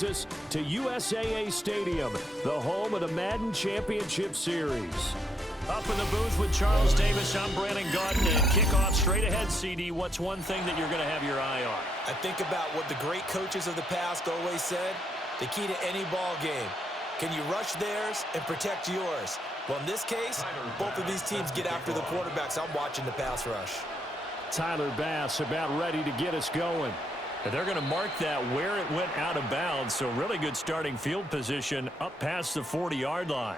brings us to USAA Stadium, the home of the Madden Championship Series. Up in the booth with Charles Davis, I'm Brandon Gaudin, and kickoff straight ahead, CD. What's one thing that you're going to have your eye on? I think about what the great coaches of the past always said. The key to any ball game. Can you rush theirs and protect yours? Well, in this case, both of these teams get after the quarterbacks. I'm watching the pass rush. Tyler Bass about ready to get us going. And they're going to mark that where it went out of bounds, so really good starting field position up past the 40-yard line.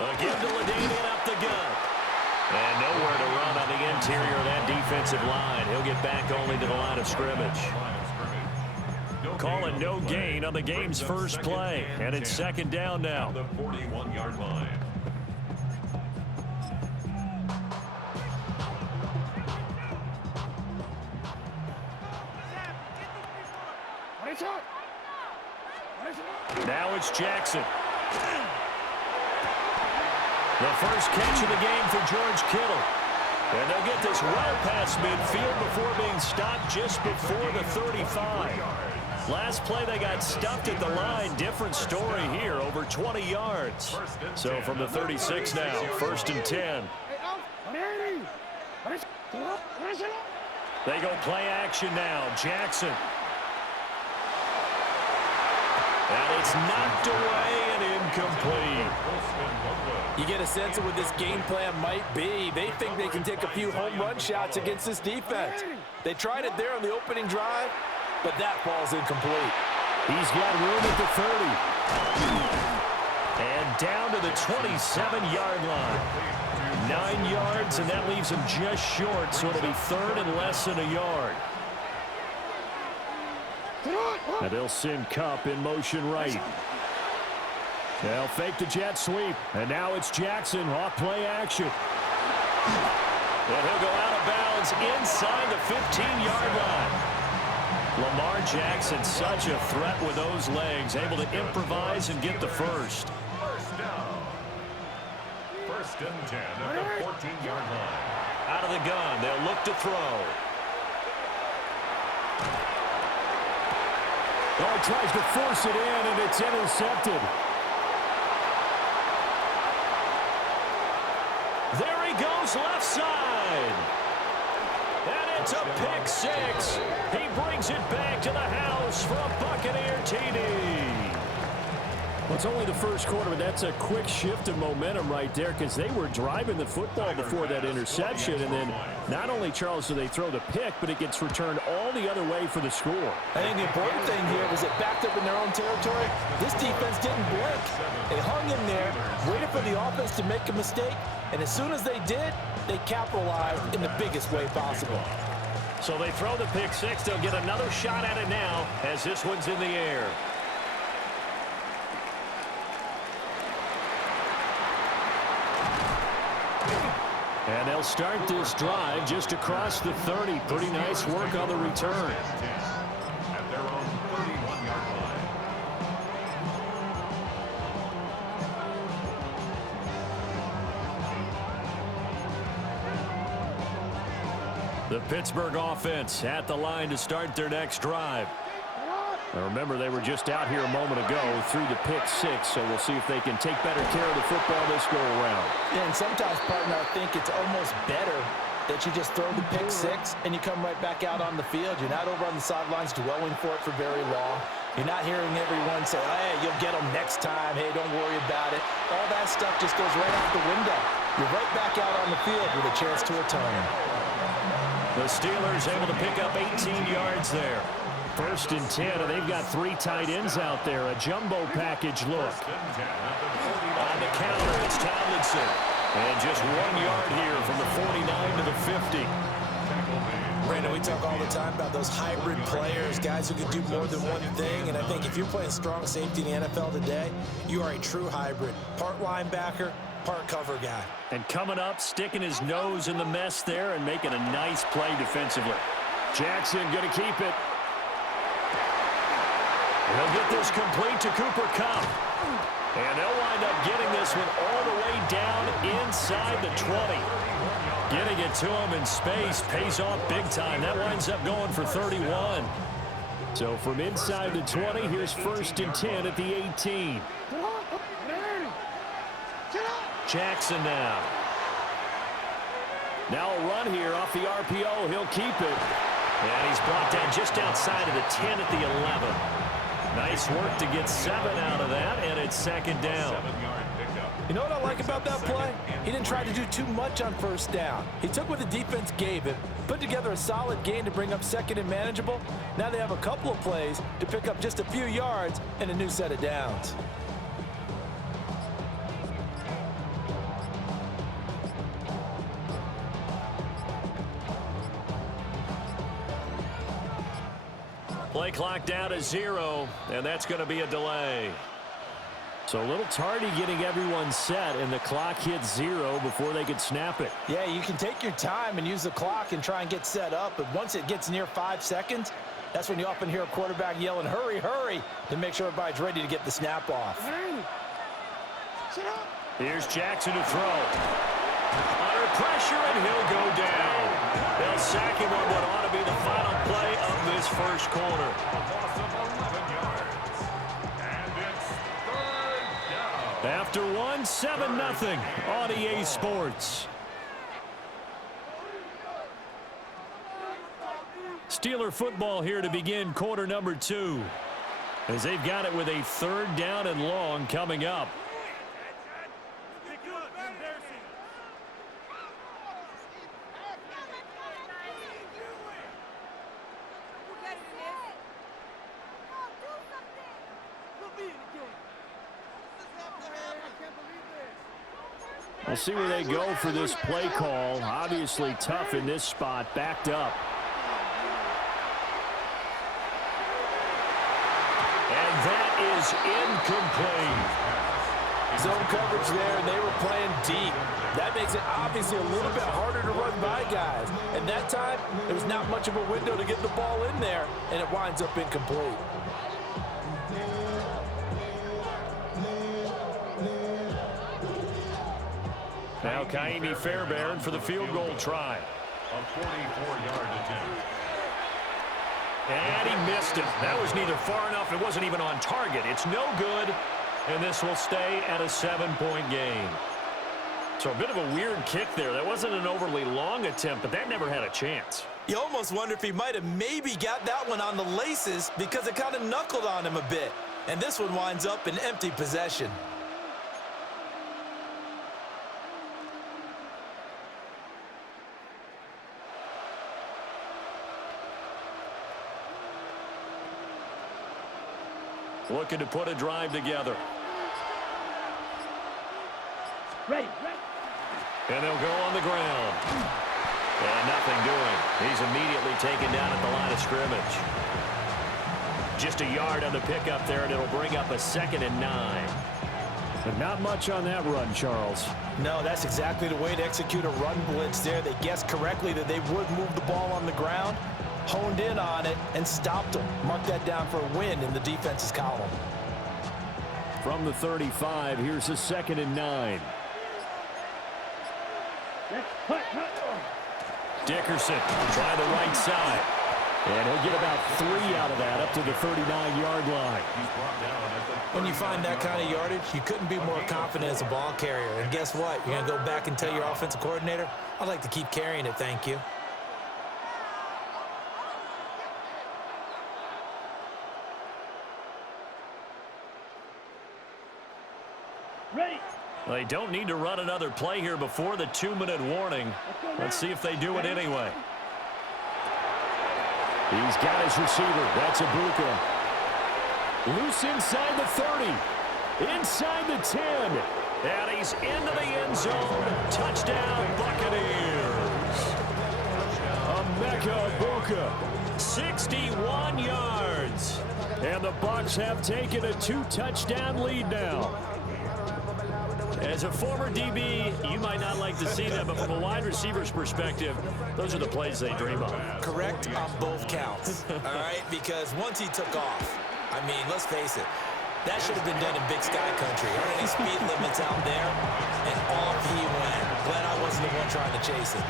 Again to LaDainian up the gut. And nowhere to run on the interior of that defensive line. He'll get back only to the line of scrimmage. Calling no gain on the game's first play. And it's second down now. The 41-yard line. Now it's Jackson. The first catch of the game for George Kittle. And they'll get this well past midfield before being stopped just before the 35. Last play they got stuffed at the line. Different story here, over 20 yards. So from the 36 now, first and 10. They go play action now. Jackson. And it's knocked away and incomplete. You get a sense of what this game plan might be. They think they can take a few home run shots against this defense. They tried it there on the opening drive, but that falls incomplete. He's got room at the 30. And down to the 27-yard line. 9 yards, and that leaves him just short, so it'll be third and less than a yard. And they'll send Kupp in motion right. They'll fake the jet sweep. And now it's Jackson off play action. And he'll go out of bounds inside the 15-yard line. Lamar Jackson, such a threat with those legs, able to improvise and get the first. First down. First and 10 at the 14-yard line. Out of the gun, they'll look to throw. Oh, he tries to force it in, and it's intercepted. There he goes, left side. And it's a pick six. He brings it back to the house for a Buccaneer TD. Well, it's only the first quarter, but that's a quick shift of momentum right there because they were driving the football before that interception. And then not only, Charles, do they throw the pick, but it gets returned all the other way for the score. I think the important thing here was it backed up in their own territory. This defense didn't blink. They hung in there, waited for the offense to make a mistake, and as soon as they did, they capitalized in the biggest way possible. So they throw the pick six. They'll get another shot at it now as this one's in the air. And they'll start this drive just across the 30. Pretty nice work on the return. At their own 31-yard line. The Pittsburgh offense at the line to start their next drive. Now remember, they were just out here a moment ago through the pick six, so we'll see if they can take better care of the football this go-around. Yeah, and sometimes, partner, I think it's almost better that you just throw the pick six and you come right back out on the field. You're not over on the sidelines dwelling for it for very long. You're not hearing everyone say, hey, you'll get them next time. Hey, don't worry about it. All that stuff just goes right out the window. You're right back out on the field with a chance to atone. The Steelers able to pick up 18 yards there. First and 10, and they've got three tight ends out there. A jumbo package look. On the counter, it's Tomlinson. And just 1 yard here from the 49 to the 50. Brandon, we talk all the time about those hybrid players, guys who can do more than one thing. And I think if you're playing strong safety in the NFL today, you are a true hybrid. Part linebacker, part cover guy. And coming up, sticking his nose in the mess there and making a nice play defensively. Jackson going to keep it. He'll get this complete to Cooper Kupp. And they'll wind up getting this one all the way down inside the 20. Getting it to him in space pays off big time. That winds up going for 31. So from inside the 20, here's 1st and 10 at the 18. Jackson now. Now a run here off the RPO. He'll keep it. And he's brought down just outside of the 10 at the 11. Nice work to get 7 out of that, and it's 2nd down. 7-yard pickup. You know what I like about that play? He didn't try to do too much on 1st down. He took what the defense gave him, put together a solid gain to bring up 2nd and manageable. Now they have a couple of plays to pick up just a few yards and a new set of downs. Play clock down to 0, and that's going to be a delay. So a little tardy getting everyone set, and the clock hits 0 before they could snap it. Yeah, you can take your time and use the clock and try and get set up, but once it gets near 5 seconds, that's when you often hear a quarterback yelling, hurry, hurry, to make sure everybody's ready to get the snap off. Here's Jackson to throw. Under pressure, and he'll go down. They'll sack him on what ought to be the final play of this first quarter. A loss of 11 yards. And it's 3rd down. After 7-0 on EA Sports. Steeler football here to begin quarter number 2. As they've got it with a 3rd down and long coming up. We'll see where they go for this play call. Obviously tough in this spot, backed up. And that is incomplete. Zone coverage there, and they were playing deep. That makes it obviously a little bit harder to run by guys. And that time, there was not much of a window to get the ball in there, and it winds up incomplete. Now Kaimi Fairbairn for the field goal try. A 44-yard attempt. And he missed it. That was neither far enough. It wasn't even on target. It's no good. And this will stay at a 7-point game. So a bit of a weird kick there. That wasn't an overly long attempt, but that never had a chance. You almost wonder if he might have maybe got that one on the laces because it kind of knuckled on him a bit. And this one winds up in empty possession. Looking to put a drive together. Ready. And they'll go on the ground. And nothing doing. He's immediately taken down at the line of scrimmage. Just a yard on the pickup there, and it'll bring up a 2nd and 9. But not much on that run, Charles. No, that's exactly the way to execute a run blitz there. They guessed correctly that they would move the ball on the ground, honed in on it, and stopped them. Mark that down for a win in the defense's column. From the 35, here's a 2nd and 9. Dickerson try the right side. And he'll get about 3 out of that up to the 39-yard line. When you find that kind of yardage, you couldn't be more confident as a ball carrier. And guess what? You're going to go back and tell your offensive coordinator, I'd like to keep carrying it, thank you. Ready. They don't need to run another play here before the 2-minute warning. Let's see if they do it anyway. He's got his receiver. That's Ibuka. Loose inside the 30. Inside the 10. And he's into the end zone. Touchdown, Buccaneers. Emeka Ibuka. 61 yards. And the Bucs have taken a 2-touchdown lead now. As a former DB, you might not like to see them, but from a wide receiver's perspective, those are the plays they dream of. Correct on both counts, all right? Because once he took off, I mean, let's face it, that should have been done in Big Sky Country. Aren't any speed limits out there? And off he went. Glad I wasn't the one trying to chase it.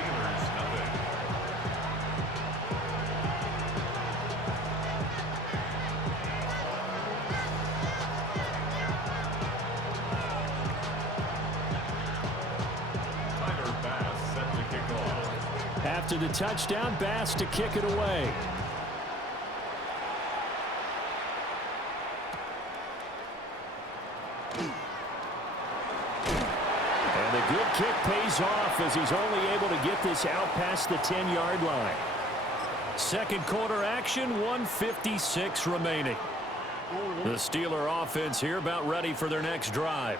After the touchdown, Bass to kick it away. And the good kick pays off as he's only able to get this out past the 10-yard line. Second quarter action, 1:56 remaining. The Steeler offense here about ready for their next drive.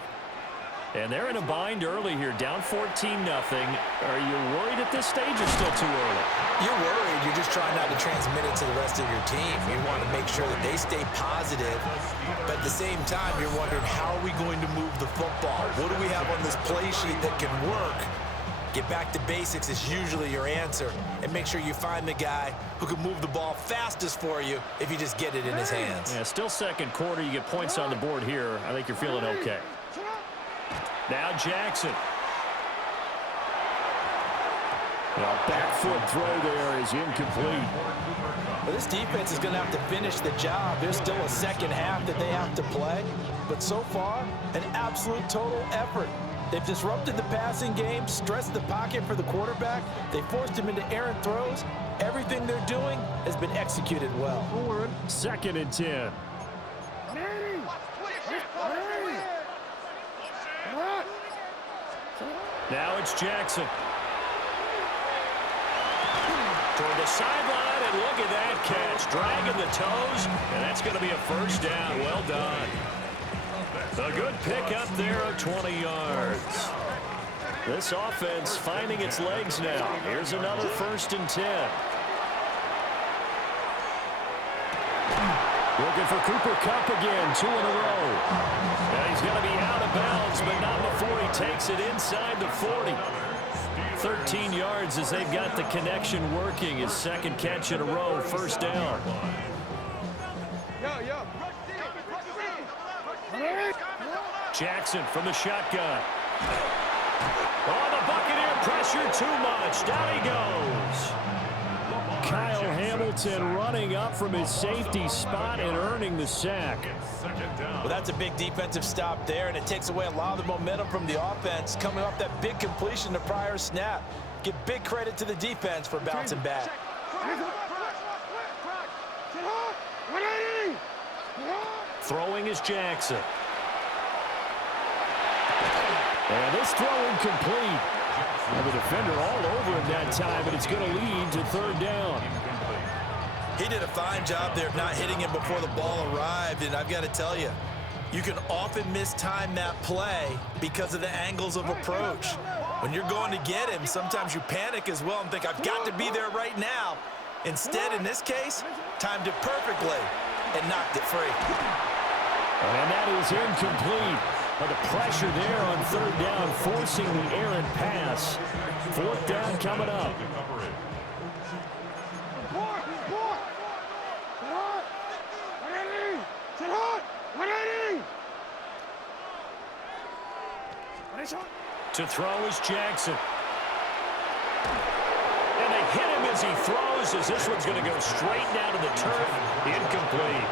And they're in a bind early here, down 14-0. Are you worried at this stage or still too early? You're worried. You're just trying not to transmit it to the rest of your team. You want to make sure that they stay positive. But at the same time, you're wondering, how are we going to move the football? What do we have on this play sheet that can work? Get back to basics is usually your answer. And make sure you find the guy who can move the ball fastest for you if you just get it in his hands. Yeah, still second quarter. You get points on the board here. I think you're feeling okay. Now Jackson. A back foot throw there is incomplete. Well, this defense is going to have to finish the job. There's still a second half that they have to play. But so far, an absolute total effort. They've disrupted the passing game, stressed the pocket for the quarterback. They forced him into errant throws. Everything they're doing has been executed well. Second and 10. Now it's Jackson. Toward the sideline, and look at that catch. Dragging the toes, and that's going to be a first down. Well done. A good pickup there of 20 yards. This offense finding its legs now. Here's another first and 10. Looking for Cooper Kupp again, 2 in a row. And he's going to be out of bounds, but not before he takes it inside the 40. 13 yards as they've got the connection working. His second catch in a row, first down. Jackson from the shotgun. Oh, the Buccaneer pressure too much. Down he goes. Kyle Hamilton running up from his safety spot and earning the sack. Well, that's a big defensive stop there, and it takes away a lot of the momentum from the offense coming off that big completion the prior snap. Give big credit to the defense for bouncing back. Throwing is Jackson. And this throw incomplete. And the defender all over him that time, and it's going to lead to third down. He did a fine job there of not hitting him before the ball arrived, and I've got to tell you, you can often mistime that play because of the angles of approach. When you're going to get him, sometimes you panic as well and think, I've got to be there right now. Instead, in this case, timed it perfectly and knocked it free. And that is incomplete. But the pressure there on third down, forcing the errant pass. Fourth down coming up. To throw is Jackson. And they hit him as he throws, as this one's going to go straight down to the turf. Incomplete.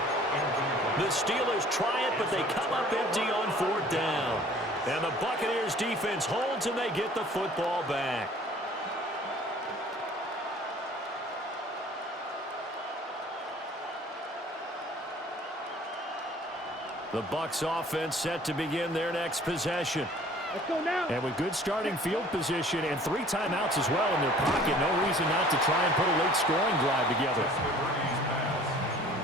The Steelers try it, but they come up empty on fourth down. And the Buccaneers defense holds, and they get the football back. The Bucs offense set to begin their next possession. Let's go now. And with good starting field position and 3 timeouts as well in their pocket, no reason not to try and put a late scoring drive together.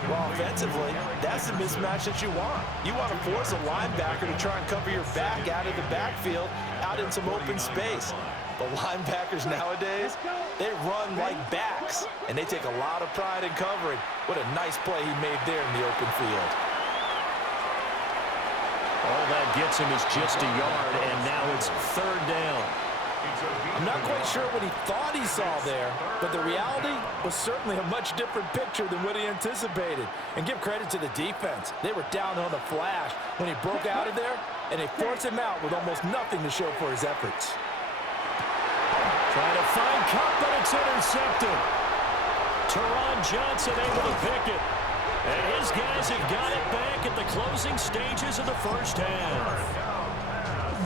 Well, offensively, that's the mismatch that you want. You want to force a linebacker to try and cover your back out of the backfield, out in some open space. But linebackers nowadays, they run like backs, and they take a lot of pride in covering. What a nice play he made there in the open field. All that gets him is just a yard, and now it's third down. I'm not quite sure what he thought he saw there, but the reality was certainly a much different picture than what he anticipated. And give credit to the defense. They were down on the flash when he broke out of there, and they forced him out with almost nothing to show for his efforts. Trying to find Kupp, but it's intercepted. Teron Johnson able to pick it. And his guys have got it back at the closing stages of the first half.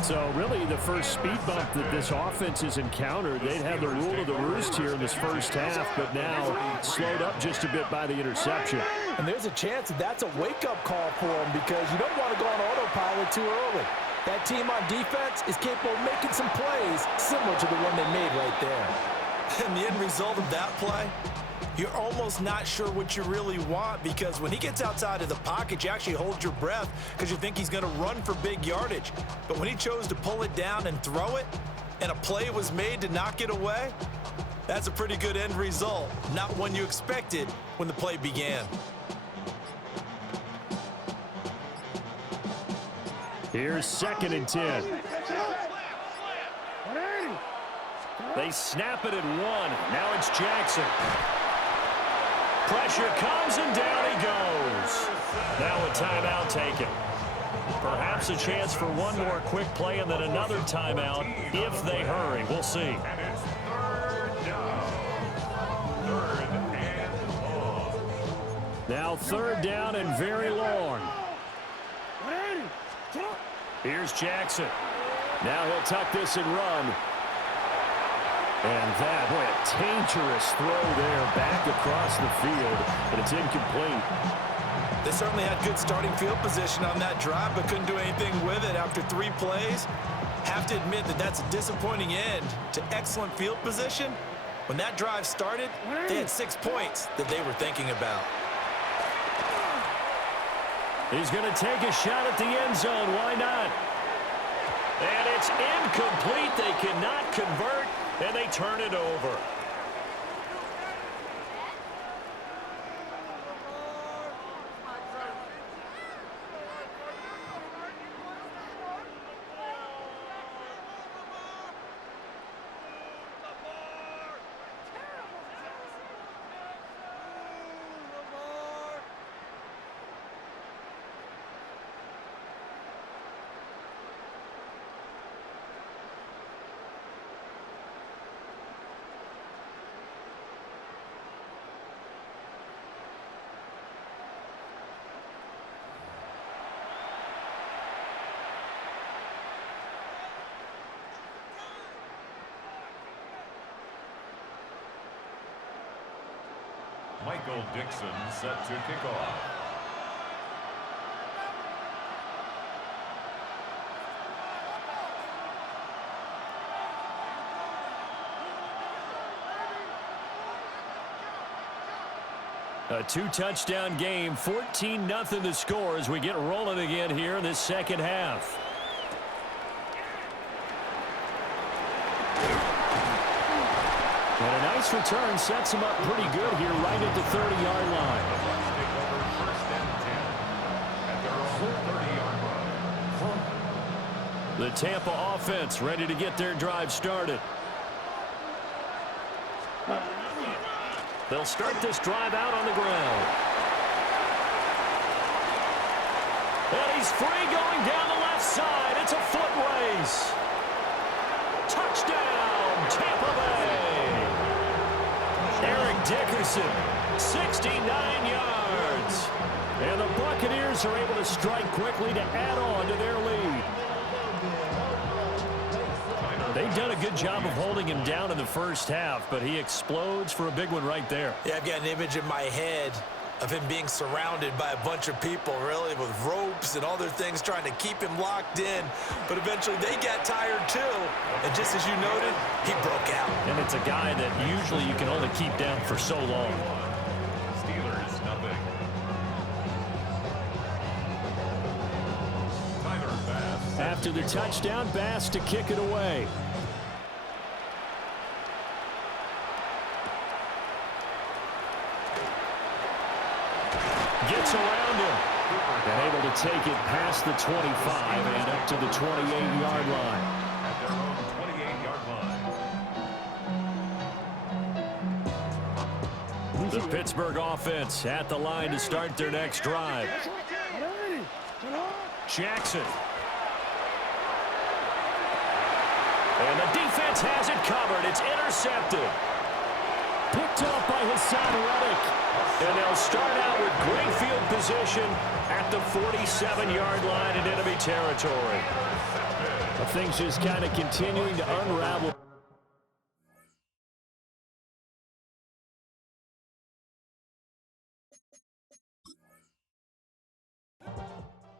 So really the first speed bump that this offense has encountered, they'd had the rule of the roost here in this first half, but now slowed up just a bit by the interception. And there's a chance that that's a wake-up call for him because you don't want to go on autopilot too early. That team on defense is capable of making some plays similar to the one they made right there. And the end result of that play, you're almost not sure what you really want because when he gets outside of the pocket, you actually hold your breath because you think he's going to run for big yardage. But when he chose to pull it down and throw it, and a play was made to knock it away, that's a pretty good end result. Not one you expected when the play began. Here's 2nd and 10. They snap it at 1. Now it's Jackson. Pressure comes, and down he goes. Now a timeout taken. Perhaps a chance for one more quick play and then another timeout if they hurry. We'll see. And it's third down. Third and long. Now 3rd down and very long. Here's Jackson. Now he'll tuck this and run. And that, boy, a dangerous throw there back across the field, but it's incomplete. They certainly had good starting field position on that drive, but couldn't do anything with it after 3 plays. Have to admit that that's a disappointing end to excellent field position. When that drive started, they had 6 points that they were thinking about. He's going to take a shot at the end zone. Why not? And it's incomplete. They cannot convert, and they turn it over. Michael Dixon set to kick off. A 2-touchdown game, 14-0 the score as we get rolling again here in this second half. And a nice return sets him up pretty good here right at the 30-yard line. Take over 1st and 10 at their own 30-yard line. The Tampa offense ready to get their drive started. They'll start this drive out on the ground. And he's free going down the left side. It's a foot race. Touchdown, Tampa Bay. Eric Dickerson, 69 yards. And the Buccaneers are able to strike quickly to add on to their lead. They've done a good job of holding him down in the first half, but he explodes for a big one right there. Yeah, I've got an image in my head of him being surrounded by a bunch of people, really, with ropes and other things trying to keep him locked in. But eventually they got tired too. And just as you noted, he broke out. And it's a guy that usually you can only keep down for so long. Steelers, nothing. Tyler Bass. After the touchdown, Bass to kick it away. Gets around him. And able to take it past the 25 and up to the 28-yard line. At their own 28-yard line. The Pittsburgh offense at the line to start their next drive. Jackson. And the defense has it covered. It's intercepted. Picked up by Hassan Reddick. And they'll start out with great field position at the 47-yard line in enemy territory. Things just kind of continuing to unravel.